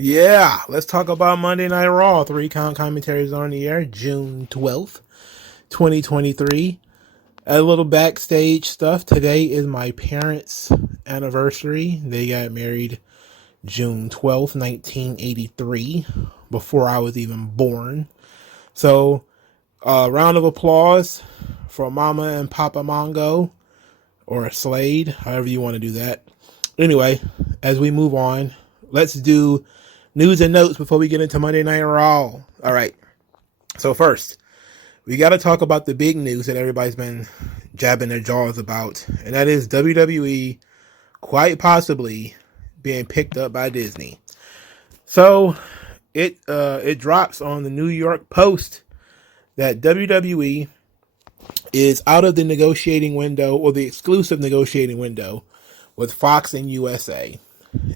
Yeah, let's talk about Monday Night Raw. 3 count commentaries on the air, June 12th, 2023. A little backstage stuff. Today is my parents' anniversary. They got married June 12th, 1983, before I was even born. So, round of applause for Mama and Papa Mongo, or Slade, however you want to do that. Anyway, as we move on, let's do news and notes before we get into Monday Night Raw. All right. So first, we got to talk about the big news that everybody's been jabbing their jaws about, and that is WWE quite possibly being picked up by Disney. So it drops on the New York Post that WWE is out of the negotiating window, or the exclusive negotiating window, with Fox and USA.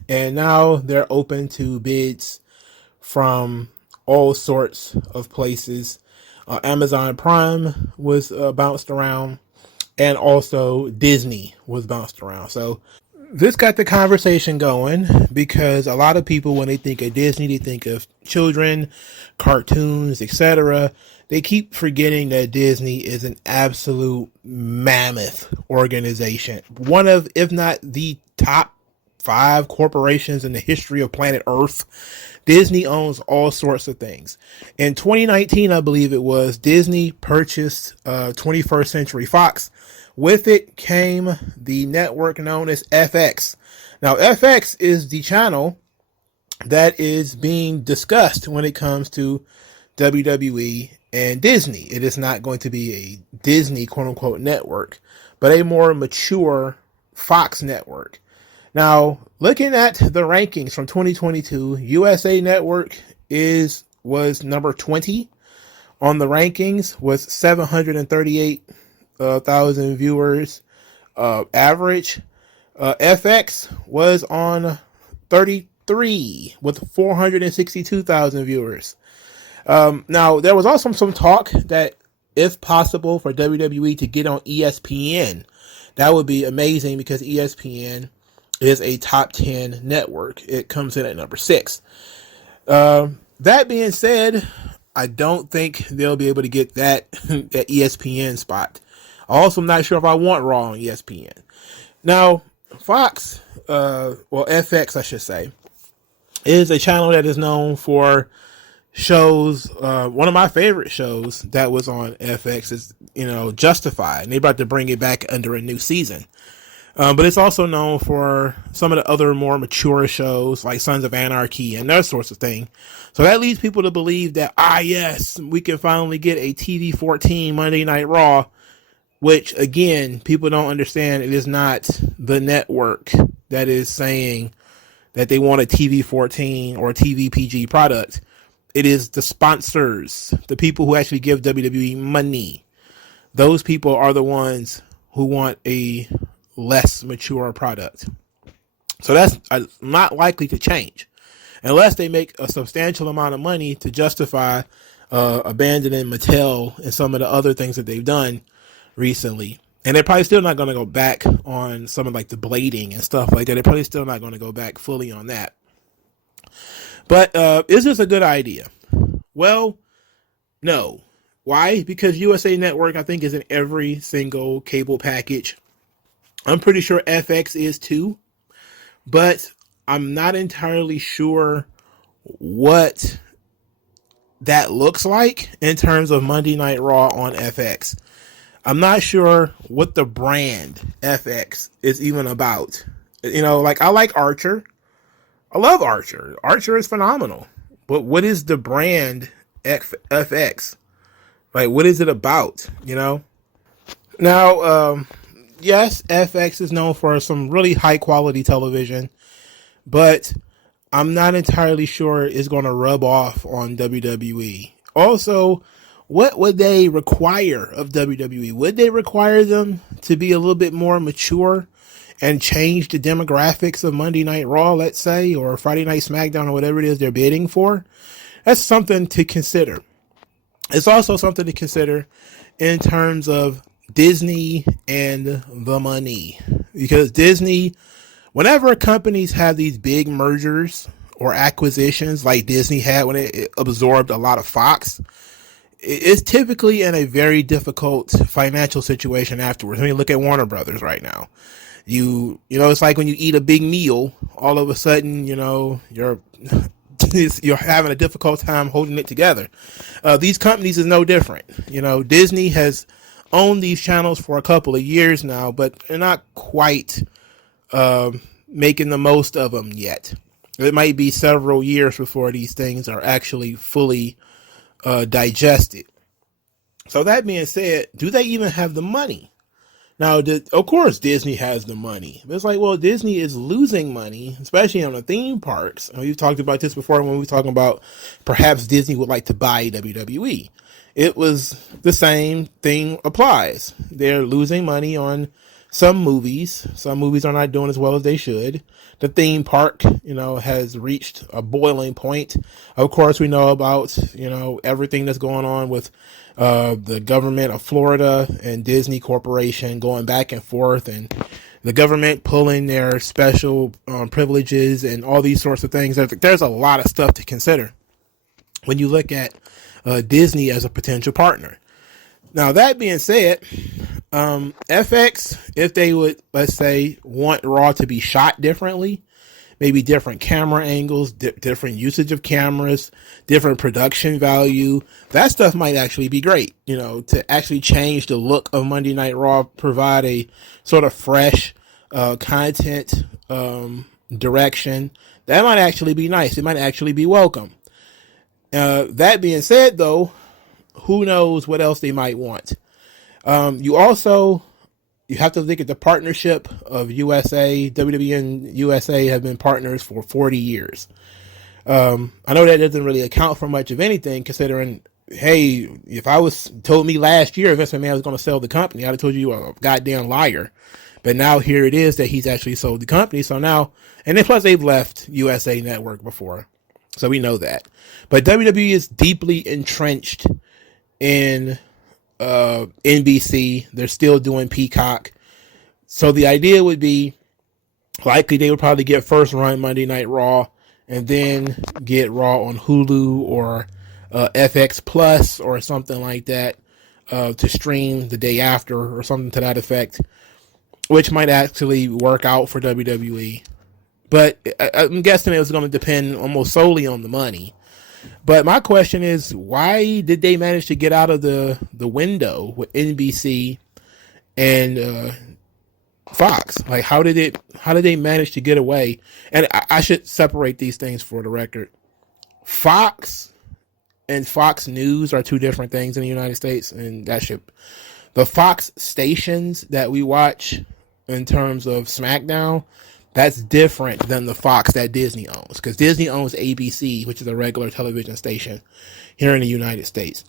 And now they're open to bids from all sorts of places. Amazon Prime was bounced around, and also Disney was bounced around. So this got the conversation going, because a lot of people, when they think of Disney, they think of children, cartoons, etc. They keep forgetting that Disney is an absolute mammoth organization. One of, if not the top 5 corporations in the history of planet Earth. Disney owns all sorts of things. In 2019, I believe it was, Disney purchased 21st Century Fox. With it came the network known as FX. Now, FX is the channel that is being discussed when it comes to WWE and Disney. It is not going to be a Disney quote-unquote network, but a more mature Fox network. Now, looking at the rankings from 2022, USA Network was number 20 on the rankings, with 738,000 viewers average. FX was on 33 with 462,000 viewers. Now, there was also some talk that, if possible, for WWE to get on ESPN. That would be amazing, because ESPN is a top 10 network. It comes in at number 6. That being said, I don't think they'll be able to get that ESPN spot. I also am not sure if I want Raw on ESPN. Now, Fox, FX, I should say, is a channel that is known for shows. One of my favorite shows that was on FX is, Justified, and they're about to bring it back under a new season. But it's also known for some of the other more mature shows like Sons of Anarchy and that sorts of thing. So that leads people to believe that, yes, we can finally get a TV-14 Monday Night Raw, which, again, people don't understand. It is not the network that is saying that they want a TV-14 or a TV-PG product. It is the sponsors, the people who actually give WWE money. Those people are the ones who want a less mature product. So that's not likely to change unless they make a substantial amount of money to justify abandoning Mattel and some of the other things that they've done recently. And they're probably still not going to go back on some of like the blading and stuff like that. They're probably still not going to go back fully on that. But is this a good idea? Well, no. Why? Because USA Network, I think, is in every single cable package. I'm pretty sure FX is too, but I'm not entirely sure what that looks like in terms of Monday Night Raw on FX. I'm not sure what the brand FX is even about. I like Archer. I love Archer. Archer is phenomenal. But what is the brand FX? Like, what is it about, Now, yes, FX is known for some really high quality television, but I'm not entirely sure it's going to rub off on WWE. Also, what would they require of WWE? Would they require them to be a little bit more mature and change the demographics of Monday Night Raw, let's say, or Friday Night SmackDown, or whatever it is they're bidding for? That's something to consider. It's also something to consider in terms of Disney and the money, because Disney, whenever companies have these big mergers, or acquisitions like Disney had when it absorbed a lot of Fox, it's typically in a very difficult financial situation afterwards. When you look at Warner Brothers right now, you know, it's like when you eat a big meal, all of a sudden, you know, you're having a difficult time holding it together. These companies is no different. You know, Disney has owned these channels for a couple of years now, but they're not quite making the most of them yet. It might be several years before these things are actually fully digested. So that being said, do they even have the money? Now, of course, Disney has the money. But it's like, well, Disney is losing money, especially on the theme parks. And we've talked about this before when we were talking about perhaps Disney would like to buy WWE. It was the same thing applies. They're losing money on some movies. Some movies are not doing as well as they should. The theme park, you know, has reached a boiling point. Of course, we know about, you know, everything that's going on with the government of Florida and Disney Corporation going back and forth, and the government pulling their special privileges and all these sorts of things. There's a lot of stuff to consider when you look at Disney as a potential partner. Now, that being said, FX, if they would, let's say, want Raw to be shot differently, maybe different camera angles, different usage of cameras, different production value, that stuff might actually be great, you know, to actually change the look of Monday Night Raw, provide a sort of fresh content direction. That might actually be nice. It might actually be welcome. That being said, though, who knows what else they might want. You have to look at the partnership of USA. WWE and USA have been partners for 40 years. I know that doesn't really account for much of anything, considering, hey, if I was told me last year Vince McMahon was going to sell the company, I'd have told you you were a goddamn liar. But now here it is that he's actually sold the company. So now, and then plus they've left USA Network before. So we know that. But WWE is deeply entrenched in NBC. They're still doing Peacock. So the idea would be likely they would probably get first run Monday Night Raw and then get Raw on Hulu or FX Plus or something like that to stream the day after or something to that effect, which might actually work out for WWE. But I'm guessing it was going to depend almost solely on the money. But my question is, why did they manage to get out of the window with NBC and Fox? Like, how did they manage to get away? And I should separate these things for the record. Fox and Fox News are two different things in the United States, and the Fox stations that we watch in terms of SmackDown, that's different than the Fox that Disney owns, because Disney owns ABC, which is a regular television station here in the United States.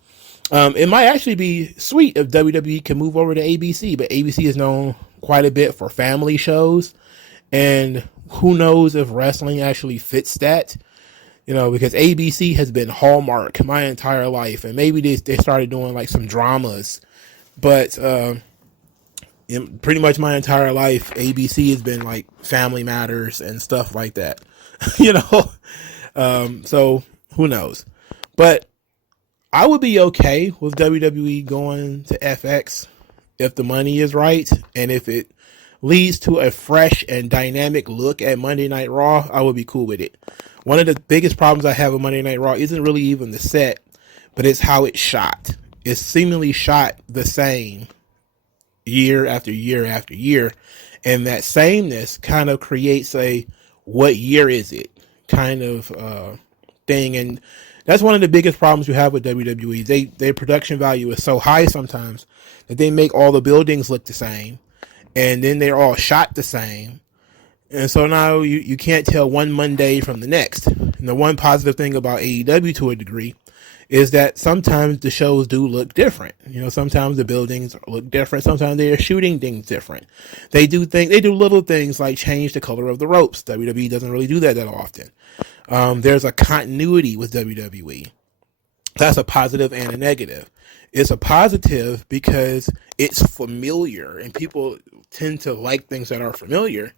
It might actually be sweet if WWE can move over to ABC, but ABC is known quite a bit for family shows, and who knows if wrestling actually fits that, you know, because ABC has been Hallmark my entire life, and maybe they started doing like some dramas, but in pretty much my entire life, ABC has been like Family Matters and stuff like that, you know. So who knows? But I would be okay with WWE going to FX if the money is right and if it leads to a fresh and dynamic look at Monday Night Raw. I would be cool with it. One of the biggest problems I have with Monday Night Raw isn't really even the set, but it's how it's shot. It's seemingly shot the same year after year after year, and that sameness kind of creates a what year is it kind of thing, and that's one of the biggest problems you have with WWE. Their production value is so high sometimes that they make all the buildings look the same, and then they're all shot the same, and so now you can't tell one Monday from the next. And the one positive thing about AEW to a degree is that sometimes the shows do look different. You know, sometimes the buildings look different. Sometimes they're shooting things different. They do little things like change the color of the ropes. WWE doesn't really do that often. There's a continuity with WWE. That's a positive and a negative. It's a positive because it's familiar and people tend to like things that are familiar.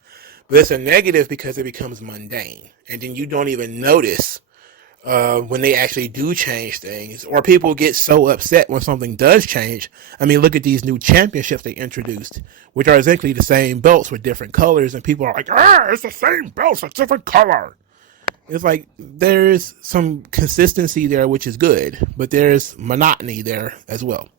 But it's a negative because it becomes mundane. And then you don't even notice when they actually do change things, or people get so upset when something does change. I mean, look at these new championships they introduced, which are essentially the same belts with different colors, and people are like, it's the same belts, a different color. It's like there's some consistency there, which is good, but there's monotony there as well.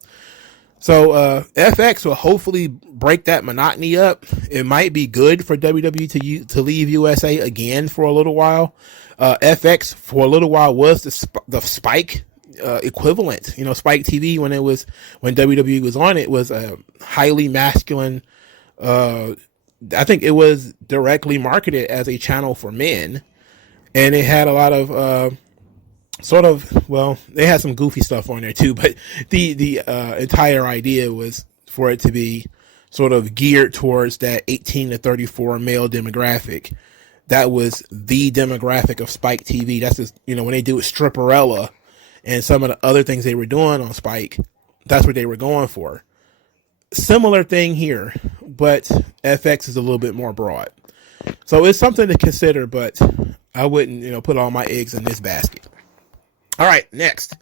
So FX will hopefully break that monotony up. It might be good for WWE to leave USA again for a little while. FX for a little while was the Spike equivalent. Spike TV when WWE was on it was a highly masculine. I think it was directly marketed as a channel for men, and it had a lot of they had some goofy stuff on there too, but the entire idea was for it to be sort of geared towards that 18 to 34 male demographic. That was the demographic of Spike TV. That's just, when they do Stripperella and some of the other things they were doing on Spike, that's what they were going for. Similar thing here, but FX is a little bit more broad. So it's something to consider, but I wouldn't, put all my eggs in this basket. All right, next,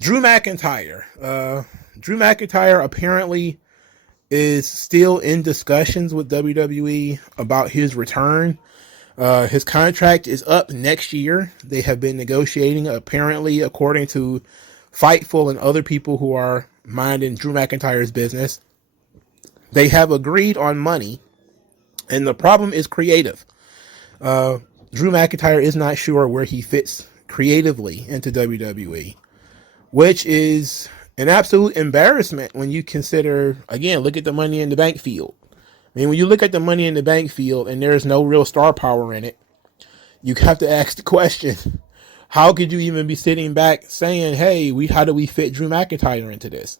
Drew McIntyre. Drew McIntyre apparently is still in discussions with WWE about his return. His contract is up next year. They have been negotiating, apparently, according to Fightful and other people who are minding Drew McIntyre's business. They have agreed on money, and the problem is creative. Drew McIntyre is not sure where he fits creatively into WWE, which is an absolute embarrassment when you consider, again, look at the Money in the Bank field. I mean, when you look at the Money in the Bank field and there's no real star power in it, you have to ask the question, how could you even be sitting back saying, hey, how do we fit Drew McIntyre into this?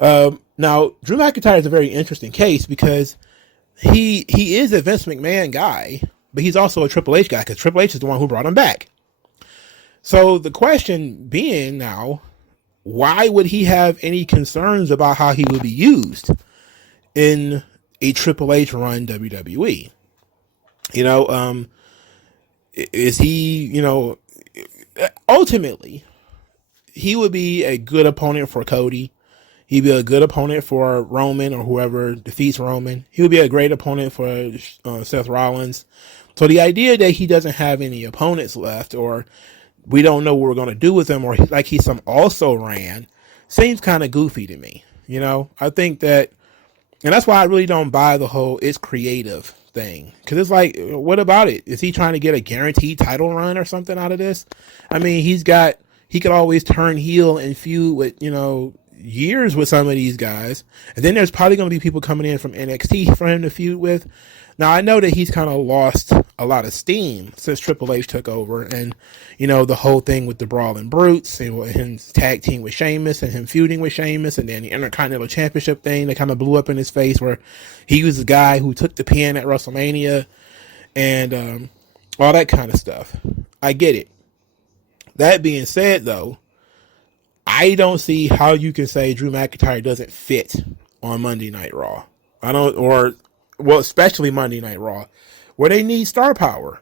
Now, Drew McIntyre is a very interesting case because he is a Vince McMahon guy, but he's also a Triple H guy because Triple H is the one who brought him back. So the question being now, why would he have any concerns about how he would be used in a Triple H run WWE? Is he, ultimately, he would be a good opponent for Cody. He'd be a good opponent for Roman or whoever defeats Roman. He would be a great opponent for Seth Rollins. So the idea that he doesn't have any opponents left, or we don't know what we're going to do with him, or like he's some also ran, seems kind of goofy to me. I think that, and that's why I really don't buy the whole it's creative thing. Because it's like, what about it? Is he trying to get a guaranteed title run or something out of this? I mean, he could always turn heel and feud with, years with some of these guys. And then there's probably going to be people coming in from NXT for him to feud with. Now, I know that he's kind of lost a lot of steam since Triple H took over, and, the whole thing with the Brawling Brutes, and him tag team with Sheamus, and him feuding with Sheamus, and then the Intercontinental Championship thing that kind of blew up in his face, where he was the guy who took the pin at WrestleMania, and all that kind of stuff. I get it. That being said, though, I don't see how you can say Drew McIntyre doesn't fit on Monday Night Raw. Especially Monday Night Raw, where they need star power.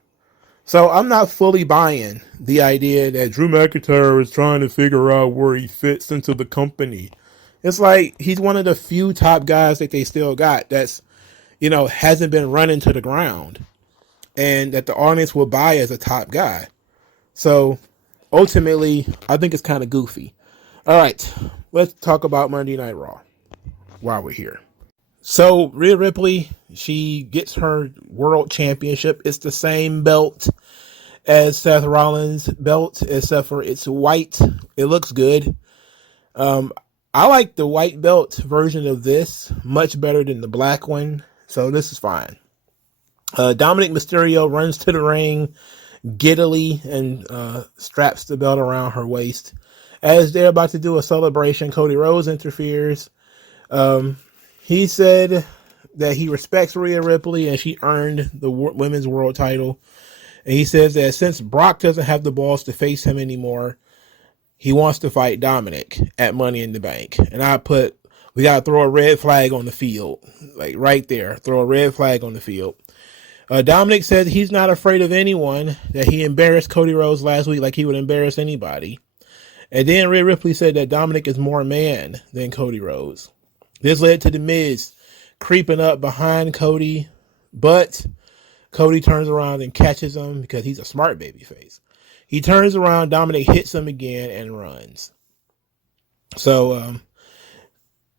So I'm not fully buying the idea that Drew McIntyre is trying to figure out where he fits into the company. It's like he's one of the few top guys that they still got that's, hasn't been run into the ground and that the audience will buy as a top guy. So ultimately, I think it's kind of goofy. All right, let's talk about Monday Night Raw while we're here. So Rhea Ripley, she gets her world championship. It's the same belt as Seth Rollins' belt, except for it's white. It looks good. I like the white belt version of this much better than the black one. So this is fine. Dominic Mysterio runs to the ring giddily and straps the belt around her waist. As they're about to do a celebration, Cody Rhodes interferes. He said that he respects Rhea Ripley and she earned the women's world title. And he says that since Brock doesn't have the balls to face him anymore, he wants to fight Dominic at Money in the Bank. And we got to throw a red flag on the field. Like right there, throw a red flag on the field. Dominic said he's not afraid of anyone, that he embarrassed Cody Rhodes last week like he would embarrass anybody. And then Rhea Ripley said that Dominic is more man than Cody Rhodes. This led to The Miz creeping up behind Cody, but Cody turns around and catches him because he's a smart babyface. He turns around, Dominic hits him again and runs. So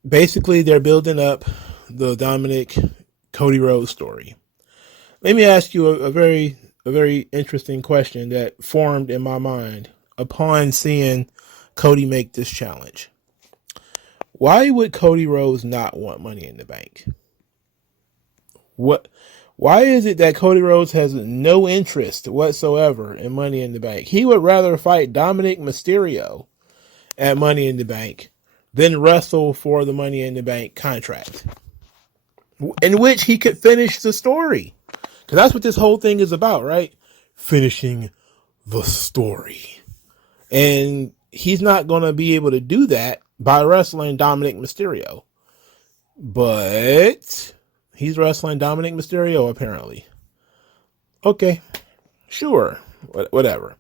basically they're building up the Dominic Cody Rhodes story. Let me ask you a very interesting question that formed in my mind upon seeing Cody make this challenge. Why would Cody Rhodes not want Money in the Bank? Why is it that Cody Rhodes has no interest whatsoever in Money in the Bank? He would rather fight Dominic Mysterio at Money in the Bank than wrestle for the Money in the Bank contract, in which he could finish the story. Because that's what this whole thing is about, right? Finishing the story. And he's not going to be able to do that by wrestling Dominic Mysterio. But he's wrestling Dominic Mysterio, apparently. Okay, sure, whatever.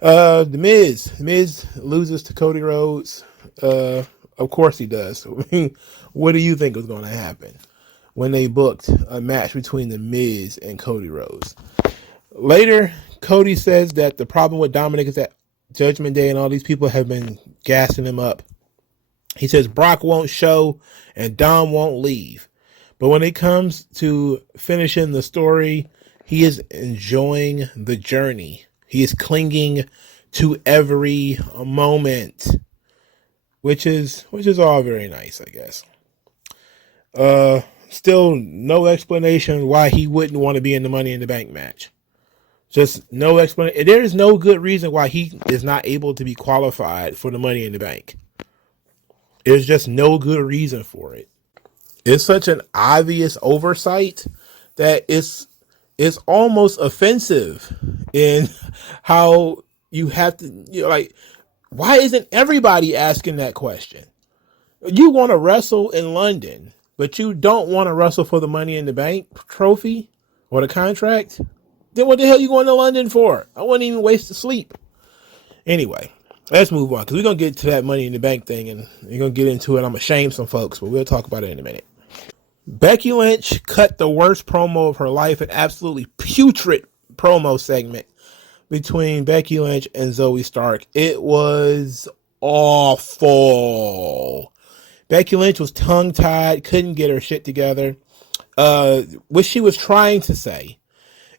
The Miz loses to Cody Rhodes. Of course he does. I mean, what do you think was going to happen when they booked a match between The Miz and Cody Rhodes? Later, Cody says that the problem with Dominic is that Judgment Day and all these people have been gassing him up. He says Brock won't show and Dom won't leave. But when it comes to finishing the story, he is enjoying the journey. He is clinging to every moment, which is all very nice, I guess. Still no explanation why he wouldn't want to be in the Money in the Bank match. Just no explanation. There is no good reason why he is not able to be qualified for the Money in the Bank. There's just no good reason for it. It's such an obvious oversight that it's almost offensive in how you have to, like, why isn't everybody asking that question? You want to wrestle in London, but you don't want to wrestle for the Money in the Bank trophy or the contract? Then what the hell are you going to London for? I wouldn't even waste the sleep. Anyway, let's move on because we're going to get to that Money in the Bank thing and we're going to get into it. I'm going to shame some folks, but we'll talk about it in a minute. Becky Lynch cut the worst promo of her life, an absolutely putrid promo segment between Becky Lynch and Zoe Stark. It was awful. Becky Lynch was tongue-tied, couldn't get her shit together. What she was trying to say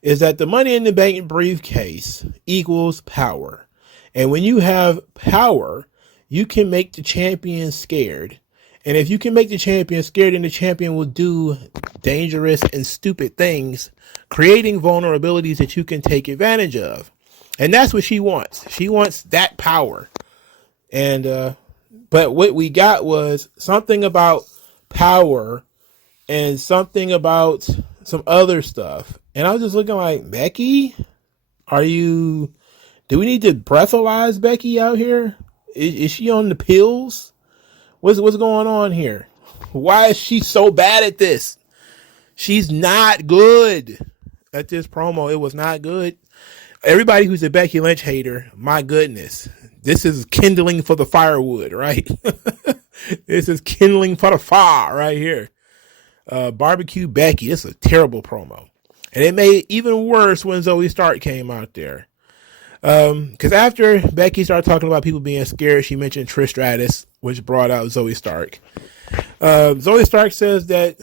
is that the Money in the Bank briefcase equals power. And when you have power, you can make the champion scared. And if you can make the champion scared, then the champion will do dangerous and stupid things, creating vulnerabilities that you can take advantage of. And that's what she wants. She wants that power. And but what we got was something about power and something about some other stuff. And I was just looking like, Becky, do we need to breathalyze Becky out here? Is she on the pills? What's going on here? Why is she so bad at this? She's not good at this promo. It was not good. Everybody who's a Becky Lynch hater, my goodness, this is kindling for the firewood, right? This is kindling for the fire right here. Barbecue Becky, this is a terrible promo. And it made it even worse when Zoe Stark came out there. Because after Becky started talking about people being scared, she mentioned Trish Stratus, which brought out Zoe Stark. Zoe Stark says that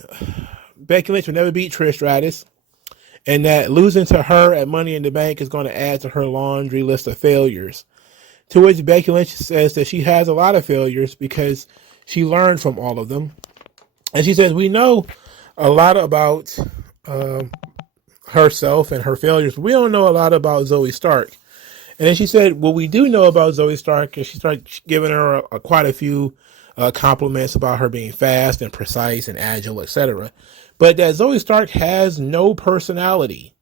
Becky Lynch will never beat Trish Stratus, and that losing to her at Money in the Bank is going to add to her laundry list of failures. To which Becky Lynch says that she has a lot of failures because she learned from all of them. And she says, we know a lot about herself and her failures. We don't know a lot about Zoe Stark. And then she said, what we do know about Zoe Stark, and she started giving her quite a few compliments about her being fast and precise and agile, etc. But that Zoe Stark has no personality.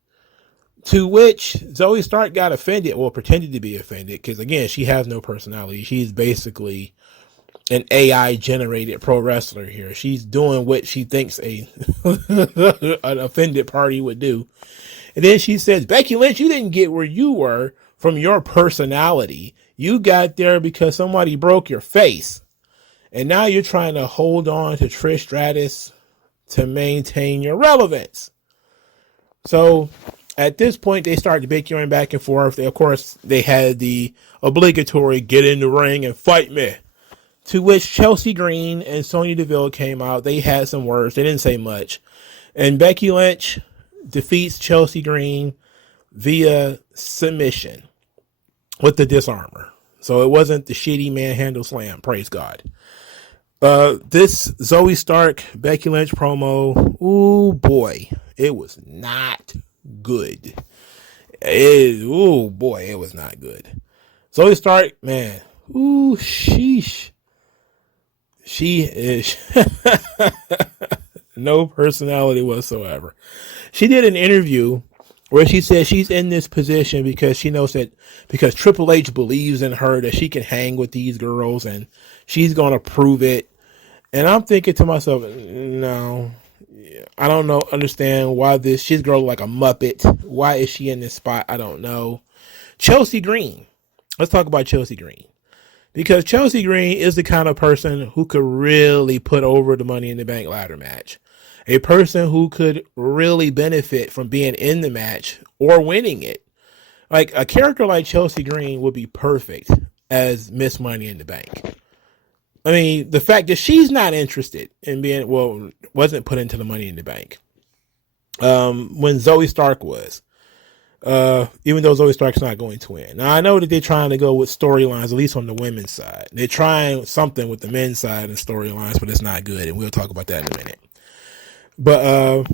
To which Zoe Stark got offended, or pretended to be offended, because again, she has no personality. She's basically an AI-generated pro wrestler here. She's doing what she thinks an offended party would do. And then she says, Becky Lynch, you didn't get where you were from your personality. You got there because somebody broke your face. And now you're trying to hold on to Trish Stratus to maintain your relevance. So at this point, they started bickering back and forth. Of course, they had the obligatory get in the ring and fight me. To which Chelsea Green and Sonya Deville came out. They had some words. They didn't say much. And Becky Lynch defeats Chelsea Green via submission with the disarmor. So it wasn't the shitty manhandle slam. Praise God. This Zoe Stark, Becky Lynch promo. Ooh, boy. It was not good. It was not good. Zoe Stark, man. Ooh, sheesh. She is no personality whatsoever. She did an interview where she said she's in this position because she knows that because Triple H believes in her that she can hang with these girls and she's going to prove it. And I'm thinking to myself, no, I don't understand why she's girl like a Muppet. Why is she in this spot? I don't know. Chelsea Green. Let's talk about Chelsea Green. Because Chelsea Green is the kind of person who could really put over the Money in the Bank ladder match. A person who could really benefit from being in the match or winning it. Like a character like Chelsea Green would be perfect as Miss Money in the Bank. I mean, the fact that she's not interested in wasn't put into the Money in the Bank. When Zoe Stark was. Even though Zoe Stark's not going to win. Now, I know that they're trying to go with storylines, at least on the women's side. They're trying something with the men's side and storylines, but it's not good, and we'll talk about that in a minute. But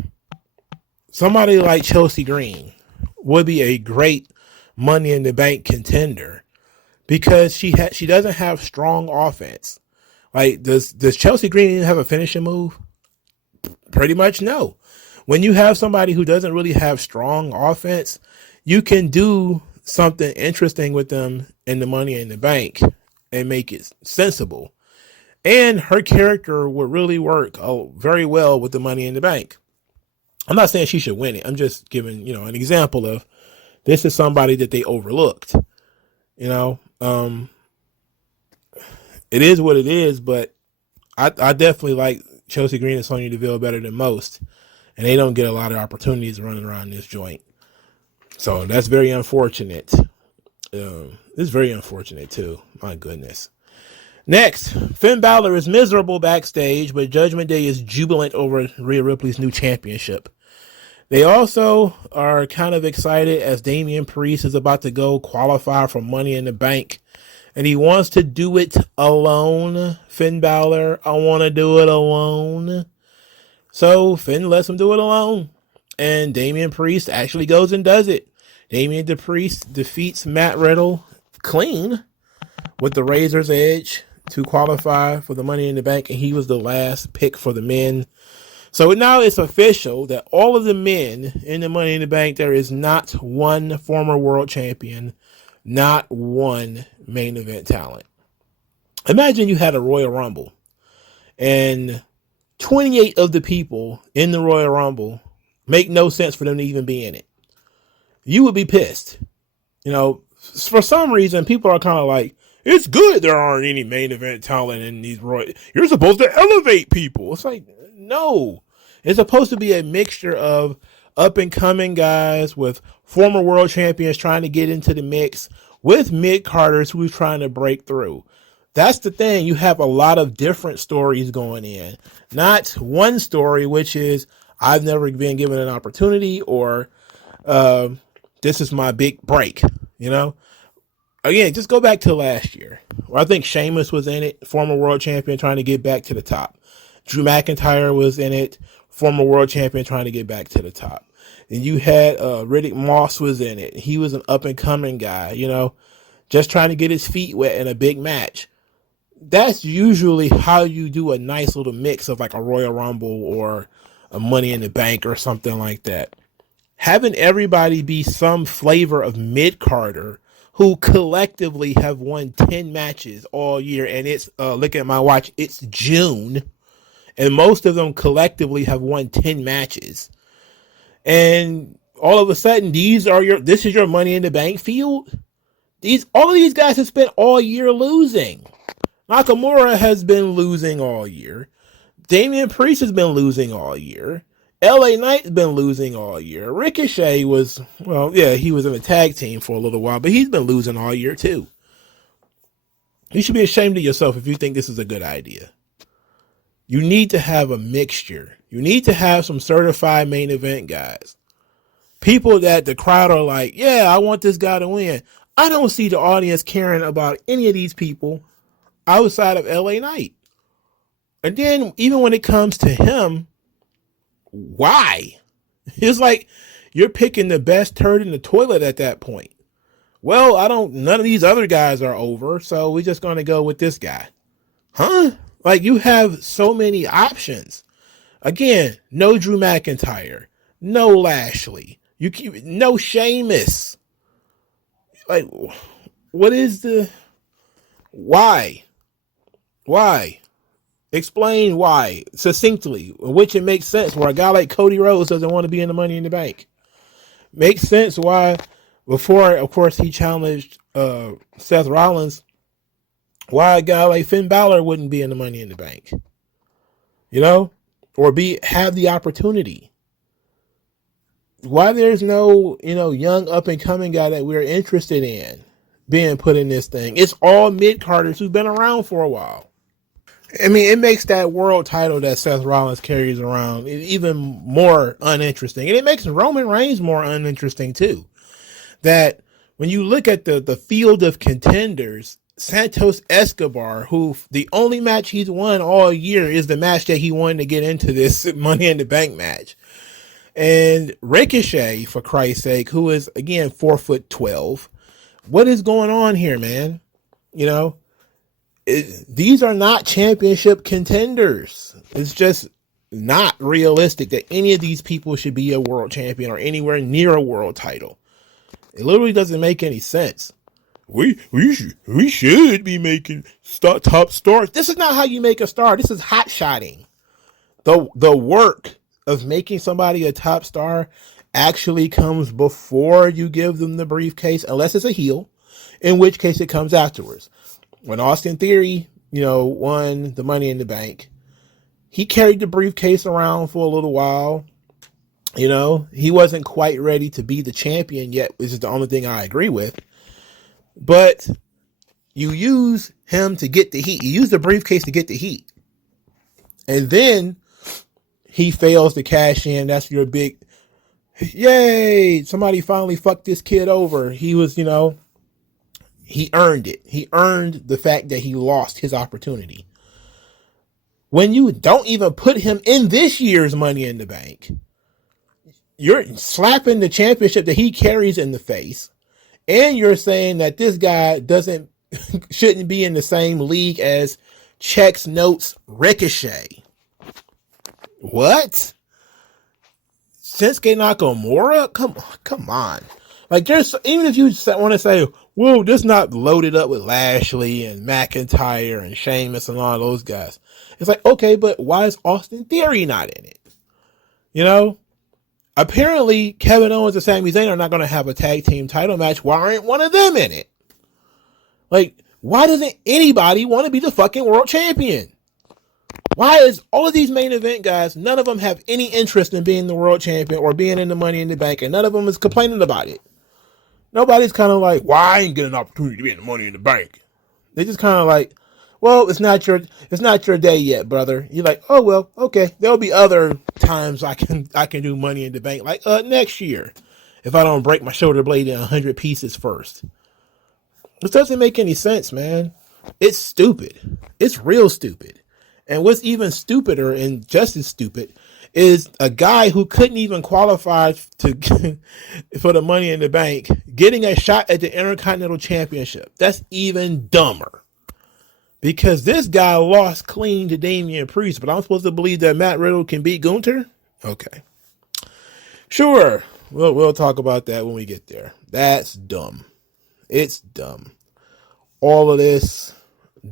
somebody like Chelsea Green would be a great Money in the Bank contender because she doesn't have strong offense. Like, does Chelsea Green even have a finishing move? Pretty much no. When you have somebody who doesn't really have strong offense, you can do something interesting with them in the Money in the Bank and make it sensible. And her character would really work very well with the Money in the Bank. I'm not saying she should win it. I'm just giving, an example of this is somebody that they overlooked. It is what it is, but I definitely like Chelsea Green and Sonya Deville better than most. And they don't get a lot of opportunities running around this joint. So that's very unfortunate. It's very unfortunate, too. My goodness. Next, Finn Balor is miserable backstage, but Judgment Day is jubilant over Rhea Ripley's new championship. They also are kind of excited as Damian Priest is about to go qualify for Money in the Bank. And he wants to do it alone. Finn Balor, I want to do it alone. So Finn lets him do it alone. And Damian Priest actually goes and does it. Damian Priest defeats Matt Riddle clean with the Razor's Edge to qualify for the Money in the Bank. And he was the last pick for the men. So now it's official that all of the men in the Money in the Bank, there is not one former world champion, not one main event talent. Imagine you had a Royal Rumble and 28 of the people in the Royal Rumble make no sense for them to even be in it. You would be pissed. For some reason, people are kind of like, it's good there aren't any main event talent in these Royal. You're supposed to elevate people. It's like, no. It's supposed to be a mixture of up and coming guys with former world champions trying to get into the mix with mid-carders who's trying to break through. That's the thing. You have a lot of different stories going in. Not one story, which is I've never been given an opportunity or this is my big break, Again, just go back to last year. Where I think Sheamus was in it, former world champion trying to get back to the top. Drew McIntyre was in it, former world champion trying to get back to the top. And you had Riddick Moss was in it. He was an up-and-coming guy, just trying to get his feet wet in a big match. That's usually how you do a nice little mix of like a Royal Rumble or a Money in the Bank or something like that. Having everybody be some flavor of mid-carder who collectively have won 10 matches all year, and it's, look at my watch, it's June, and most of them collectively have won 10 matches. And all of a sudden, this is your Money in the Bank field. All of these guys have spent all year losing. Nakamura has been losing all year. Damian Priest has been losing all year. LA Knight's been losing all year. Ricochet was, he was in a tag team for a little while, but he's been losing all year too. You should be ashamed of yourself if you think this is a good idea. You need to have a mixture. You need to have some certified main event guys. People that the crowd are like, yeah, I want this guy to win. I don't see the audience caring about any of these people outside of LA Knight. And then even when it comes to him, why? It's like you're picking the best turd in the toilet at that point. Well, none of these other guys are over, so we're just going to go with this guy. Huh? Like, you have so many options. Again, no Drew McIntyre, no Lashley, no Sheamus. Like, what is why? Why? Explain why succinctly, which it makes sense where a guy like Cody Rhodes doesn't want to be in the Money in the Bank. Makes sense why before, of course, he challenged Seth Rollins, why a guy like Finn Balor wouldn't be in the Money in the Bank. Or have the opportunity. Why there's no, young up and coming guy that we're interested in being put in this thing. It's all mid-carders who've been around for a while. I mean, it makes that world title that Seth Rollins carries around even more uninteresting. And it makes Roman Reigns more uninteresting too. That when you look at the field of contenders, Santos Escobar, who the only match he's won all year is the match that he won to get into this Money in the Bank match. And Ricochet, for Christ's sake, who is, again, 4'12". What is going on here, man? These are not championship contenders. It's just not realistic that any of these people should be a world champion or anywhere near a world title. It literally doesn't make any sense. We should be making top stars. This is not how you make a star. This is hot shotting. The work of making somebody a top star actually comes before you give them the briefcase, unless it's a heel, in which case it comes afterwards. When Austin Theory, won the Money in the Bank, he carried the briefcase around for a little while. He wasn't quite ready to be the champion yet, which is the only thing I agree with. But you use him to get the heat. You use the briefcase to get the heat. And then he fails to cash in. That's your big, yay, somebody finally fucked this kid over. He was, he earned it. He earned the fact that he lost his opportunity. When you don't even put him in this year's Money in the Bank, you're slapping the championship that he carries in the face. And you're saying that this guy shouldn't be in the same league as checks notes Ricochet. What? Shinsuke Nakamura? Come on. Like, even if you want to say, well, this not loaded up with Lashley and McIntyre and Sheamus and all those guys. It's like, okay, but why is Austin Theory not in it? Apparently, Kevin Owens and Sami Zayn are not going to have a tag team title match. Why aren't one of them in it? Like, why doesn't anybody want to be the fucking world champion? Why is all of these main event guys, none of them have any interest in being the world champion or being in the Money in the Bank, and none of them is complaining about it? Nobody's kind of like, why I ain't getting an opportunity to be in the Money in the Bank? They just kind of like, well, it's not your day yet, brother. You're like, oh, well, okay. There'll be other times I can do Money in the Bank, like next year, if I don't break my shoulder blade in 100 pieces first. This doesn't make any sense, man. It's stupid. It's real stupid. And what's even stupider and just as stupid is a guy who couldn't even qualify for the Money in the Bank getting a shot at the Intercontinental Championship. That's even dumber. Because this guy lost clean to Damian Priest, but I'm supposed to believe that Matt Riddle can beat Gunther? Okay. Sure. We'll talk about that when we get there. That's dumb. It's dumb. All of this,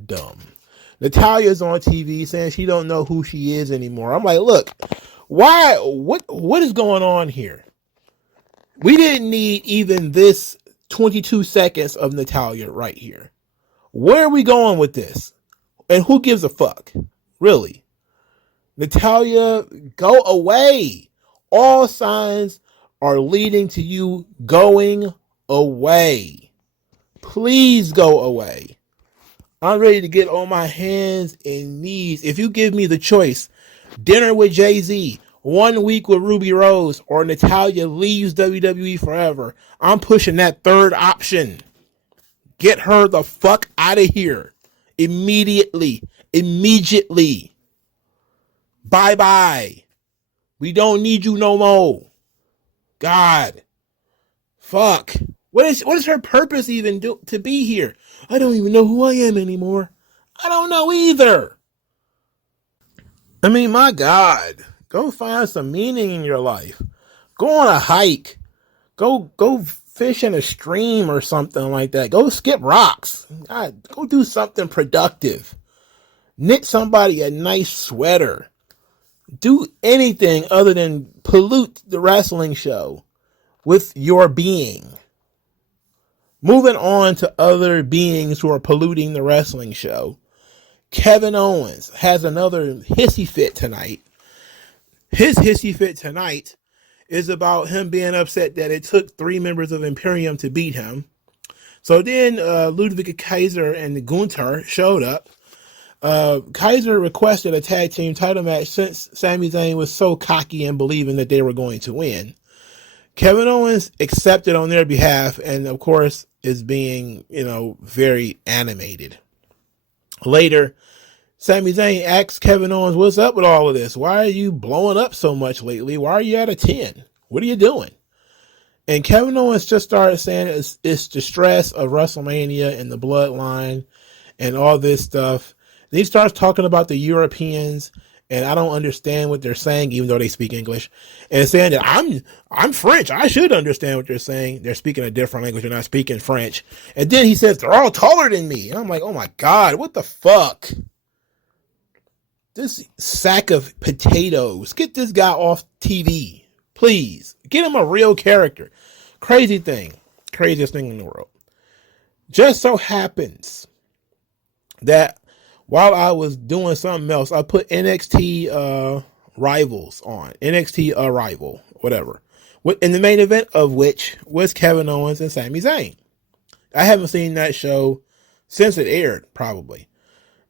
dumb. Natalia's on TV saying she don't know who she is anymore. I'm like, look, why? What is going on here? We didn't need even this 22 seconds of Natalya right here. Where are we going with this? And who gives a fuck? Really? Natalya, go away. All signs are leading to you going away. Please go away. I'm ready to get on my hands and knees. If you give me the choice, dinner with Jay-Z, 1 week with Ruby Rose, or Natalya leaves WWE forever, I'm pushing that third option. Get her the fuck out of here. Immediately. Bye-bye. We don't need you no more. God. Fuck. What is her purpose even to be here? I don't even know who I am anymore. I don't know either. I mean, my God. Go find some meaning in your life. Go on a hike. Go fish in a stream or something like that. Go skip rocks. God, go do something productive. Knit somebody a nice sweater. Do anything other than pollute the wrestling show with your being. Moving on to other beings who are polluting the wrestling show. Kevin Owens has another hissy fit tonight. His hissy fit tonight is about him being upset that it took 3 members of Imperium to beat him. So then Ludwig Kaiser and Gunther showed up. Kaiser requested a tag team title match since Sami Zayn was so cocky and believing that they were going to win. Kevin Owens accepted on their behalf and, of course, is being, very animated. Later, Sami Zayn asks Kevin Owens, what's up with all of this? Why are you blowing up so much lately? Why are you at a 10? What are you doing? And Kevin Owens just started saying it's the stress of WrestleMania and the bloodline and all this stuff. Then he starts talking about the Europeans, and I don't understand what they're saying, even though they speak English. And saying that I'm French. I should understand what they're saying. They're speaking a different language. They're not speaking French. And then he says, they're all taller than me. And I'm like, oh my God, what the fuck? This sack of potatoes. Get this guy off TV. Please. Get him a real character. Craziest thing in the world. Just so happens that while I was doing something else, I put NXT Rivals on. NXT Arrival, whatever. In the main event of which was Kevin Owens and Sami Zayn. I haven't seen that show since it aired, probably.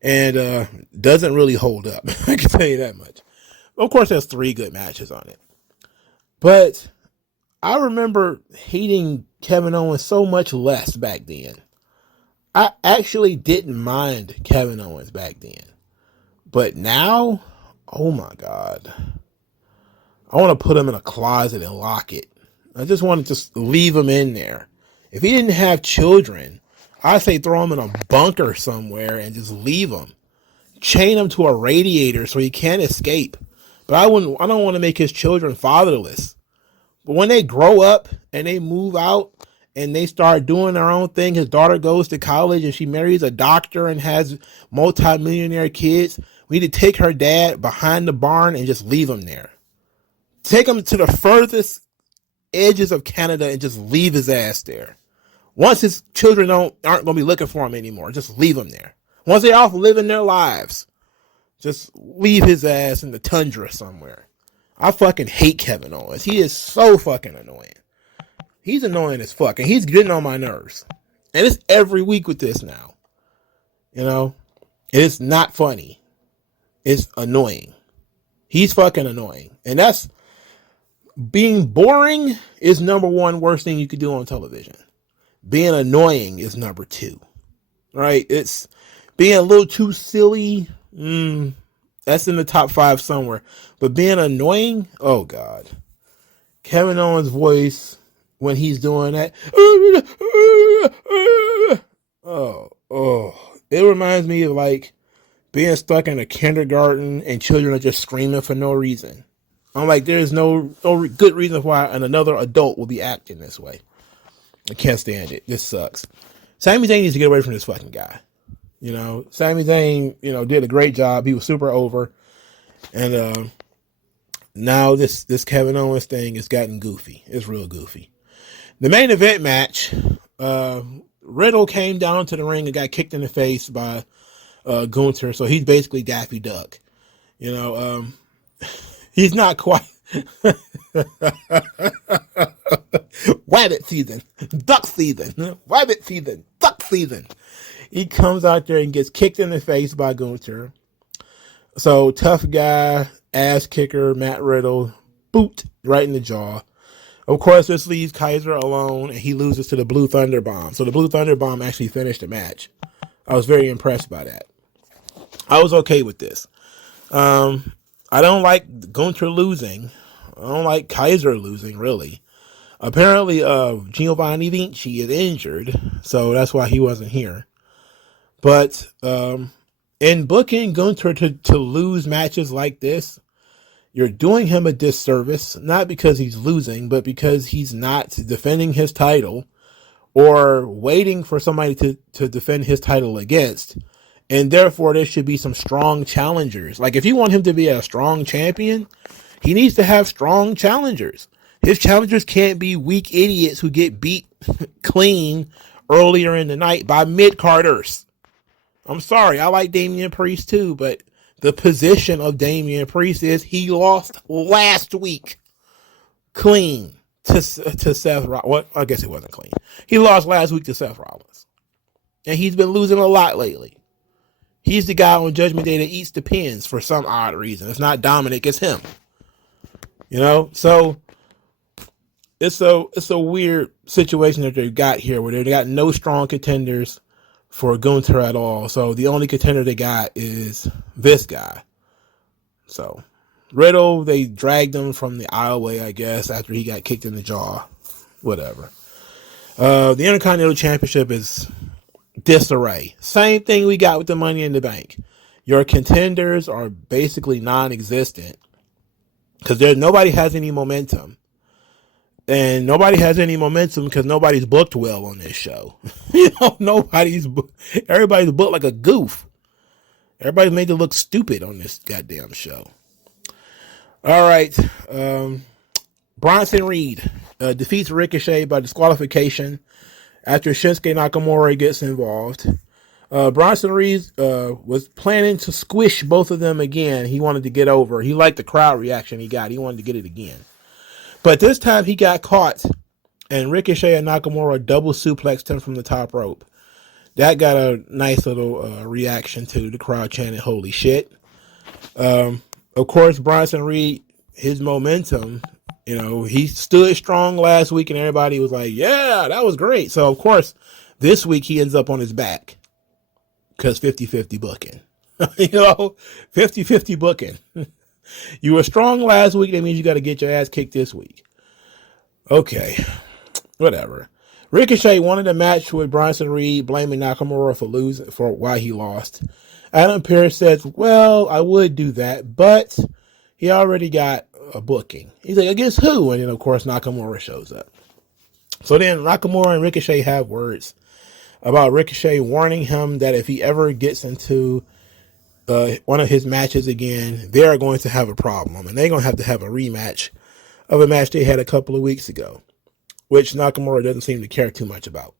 And doesn't really hold up. I can tell you that much. Of course, there's 3 good matches on it. But I remember hating Kevin Owens so much less back then. I actually didn't mind Kevin Owens back then. But now, oh my God. I want to put him in a closet and lock it. I just want to just leave him in there. If he didn't have children, I'd say throw him in a bunker somewhere and just leave him. Chain him to a radiator so he can't escape. But I don't want to make his children fatherless. But when they grow up and they move out and they start doing their own thing, his daughter goes to college and she marries a doctor and has multi-millionaire kids, we need to take her dad behind the barn and just leave him there. Take him to the furthest edges of Canada and just leave his ass there. Once his children aren't going to be looking for him anymore, just leave him there. Once they're off living their lives, just leave his ass in the tundra somewhere. I fucking hate Kevin Owens. He is so fucking annoying. He's annoying as fuck, and he's getting on my nerves. And it's every week with this now. It's not funny. It's annoying. He's fucking annoying. And that's being boring is number 1 worst thing you could do on television. Being annoying is number 2. Right? It's being a little too silly. That's in the top 5 somewhere. But being annoying, oh God. Kevin Owens' voice when he's doing that. It reminds me of like being stuck in a kindergarten and children are just screaming for no reason. I'm like, there's no good reason why another adult will be acting this way. I can't stand it. This sucks. Sami Zayn needs to get away from this fucking guy. Sami Zayn, did a great job. He was super over. And now this Kevin Owens thing has gotten goofy. It's real goofy. The main event match, Riddle came down to the ring and got kicked in the face by Gunther, so he's basically Daffy Duck. You know, he's not quite Wabbit season, duck season, Wabbit season, duck season. He comes out there and gets kicked in the face by Gunther. So tough guy, ass kicker, Matt Riddle, boot right in the jaw. Of course, this leaves Kaiser alone, and he loses to the Blue Thunder Bomb. So the Blue Thunder Bomb actually finished the match. I was very impressed by that. I was okay with this. I don't like Gunther losing. I don't like Kaiser losing, really. Apparently, Giovanni Vinci is injured, so that's why he wasn't here. But in booking Gunther to lose matches like this, you're doing him a disservice, not because he's losing, but because he's not defending his title or waiting for somebody to defend his title against. And therefore, there should be some strong challengers. Like, if you want him to be a strong champion, he needs to have strong challengers. His challengers can't be weak idiots who get beat clean earlier in the night by mid-carders. I'm sorry, I like Damian Priest too, but the position of Damian Priest is he lost last week clean to Seth Rollins. Well, I guess it wasn't clean. He lost last week to Seth Rollins. And he's been losing a lot lately. He's the guy on Judgment Day that eats the pins for some odd reason. It's not Dominic, it's him. You know? So it's a weird situation that they've got here where they got no strong contenders for Gunther at all. So the only contender they got is this guy. So Riddle, they dragged him from the aisleway, I guess, after he got kicked in the jaw. Whatever. The Intercontinental Championship is disarray. Same thing we got with the Money in the Bank. Your contenders are basically non-existent because nobody has any momentum. And nobody has any momentum because nobody's booked well on this show. You know, everybody's booked like a goof. Everybody's made to look stupid on this goddamn show. All right. Bronson Reed defeats Ricochet by disqualification after Shinsuke Nakamura gets involved. Bronson Reed was planning to squish both of them again. He wanted to get over. He liked the crowd reaction he got. He wanted to get it again. But this time he got caught, and Ricochet and Nakamura double suplexed him from the top rope. That got a nice little reaction to the crowd chanting, "Holy shit." Of course, Bronson Reed, his momentum, you know, he stood strong last week, and everybody was like, yeah, that was great. So, of course, this week he ends up on his back because 50-50 booking. You know, 50-50 booking. You were strong last week. That means you got to get your ass kicked this week. Okay, whatever. Ricochet wanted a match with Bronson Reed, blaming Nakamura for why he lost. Adam Pearce says, well, I would do that, but he already got a booking. He's like, against who? And then, of course, Nakamura shows up. So then Nakamura and Ricochet have words about Ricochet warning him that if he ever gets into one of his matches again, they are going to have a problem, and they're going to have a rematch of a match they had a couple of weeks ago, which Nakamura doesn't seem to care too much about.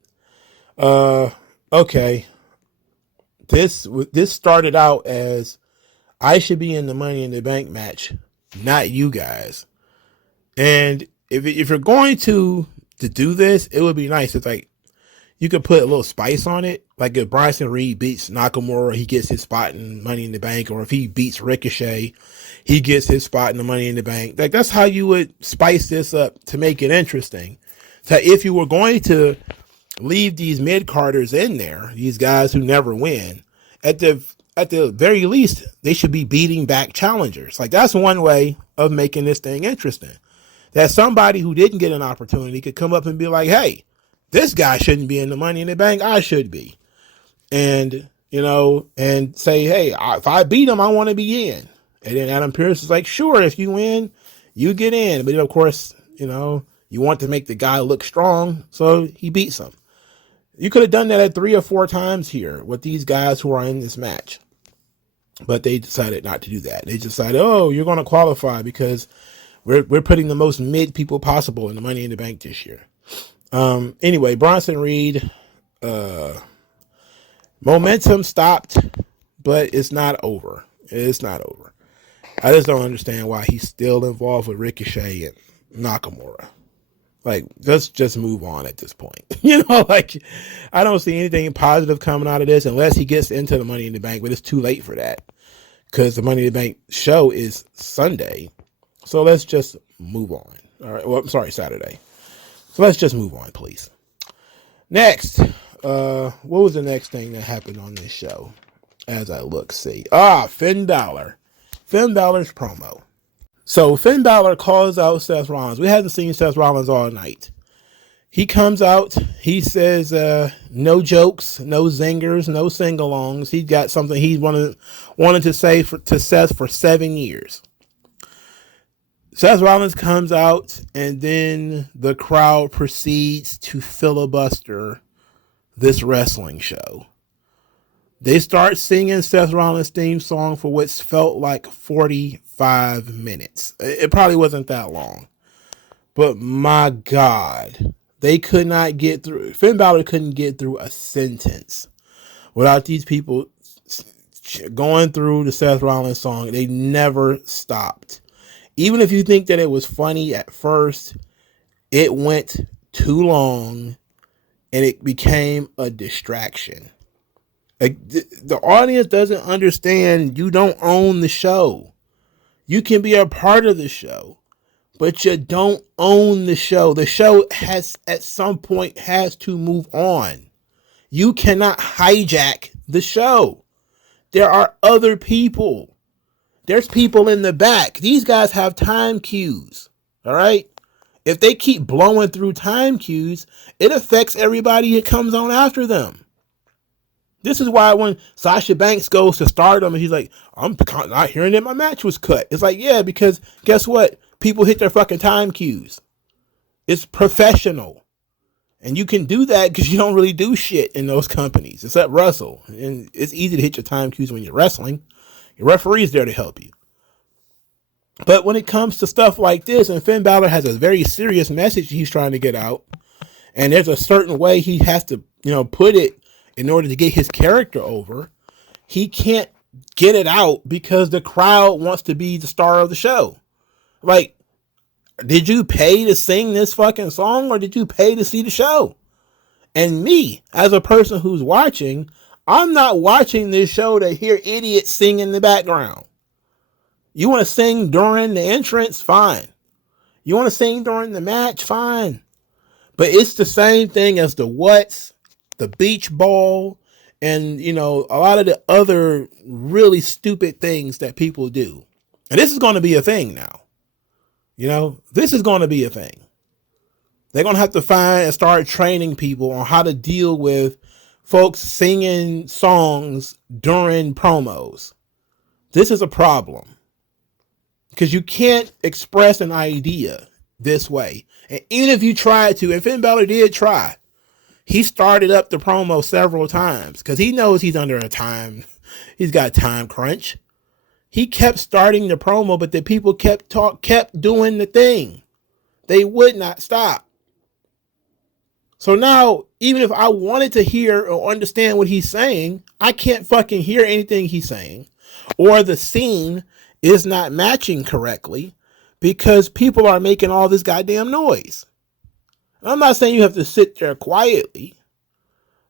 Okay. This started out as I should be in the Money in the Bank match, not you guys. And if you're going to do this, it would be nice if like you could put a little spice on it. Like if Bronson Reed beats Nakamura, he gets his spot in Money in the Bank. Or if he beats Ricochet, he gets his spot in the Money in the Bank. Like that's how you would spice this up to make it interesting. So if you were going to leave these mid-carders in there, these guys who never win, at the very least, they should be beating back challengers. Like that's one way of making this thing interesting. That somebody who didn't get an opportunity could come up and be like, hey, this guy shouldn't be in the Money in the Bank. I should be. And, you know, and say, hey, if I beat him, I want to be in. And then Adam Pearce is like, sure, if you win, you get in. But, of course, you know, you want to make the guy look strong, so he beats him. You could have done that 3 or 4 times here with these guys who are in this match. But they decided not to do that. They decided, oh, you're going to qualify because we're putting the most mid people possible in the Money in the Bank this year. Anyway, Bronson Reed, momentum stopped, but it's not over. It's not over. I just don't understand why he's still involved with Ricochet and Nakamura. Like, let's just move on at this point. Like, I don't see anything positive coming out of this unless he gets into the Money in the Bank, but it's too late for that because the Money in the Bank show is Sunday. So let's just move on. All right. Well, I'm sorry, Saturday. So let's just move on, please. Next, what was the next thing that happened on this show? As I see. Finn Balor. Finn Balor's promo. So Finn Balor calls out Seth Rollins. We haven't seen Seth Rollins all night. He comes out. He says, no jokes, no zingers, no sing-alongs. He got something he wanted to say to Seth for 7 years. Seth Rollins comes out, and then the crowd proceeds to filibuster this wrestling show. They start singing Seth Rollins' theme song for what felt like 45 minutes. It probably wasn't that long. But my God, they could not get through. Finn Balor couldn't get through a sentence without these people going through the Seth Rollins song. They never stopped. Even if you think that it was funny at first, it went too long and it became a distraction. Like, the audience doesn't understand you don't own the show. You can be a part of the show, but you don't own the show. The show has, at some point, has to move on. You cannot hijack the show. There are other people. There's people in the back. These guys have time cues. All right? If they keep blowing through time cues, it affects everybody that comes on after them. This is why when Sasha Banks goes to Stardom and he's like, I'm not hearing that my match was cut. It's like, yeah, because guess what? People hit their fucking time cues. It's professional. And you can do that because you don't really do shit in those companies except wrestle. And it's easy to hit your time cues when you're wrestling. Your referee's there to help you. But when it comes to stuff like this, and Finn Balor has a very serious message he's trying to get out, and there's a certain way he has to, put it in order to get his character over, he can't get it out because the crowd wants to be the star of the show. Like, did you pay to sing this fucking song or did you pay to see the show? And me, as a person who's watching, I'm not watching this show to hear idiots sing in the background. You want to sing during the entrance? Fine. You want to sing during the match? Fine. But it's the same thing as the What's, the Beach Ball, and, a lot of the other really stupid things that people do. And this is going to be a thing now. This is going to be a thing. They're going to have to find and start training people on how to deal with folks singing songs during promos. This is a problem. Because you can't express an idea this way. And even if you tried to, and Finn Balor did try, he started up the promo several times because he knows he's under he's got a time crunch. He kept starting the promo, but the people kept doing the thing. They would not stop. So now, even if I wanted to hear or understand what he's saying, I can't fucking hear anything he's saying. Or the scene is not matching correctly because people are making all this goddamn noise. And I'm not saying you have to sit there quietly,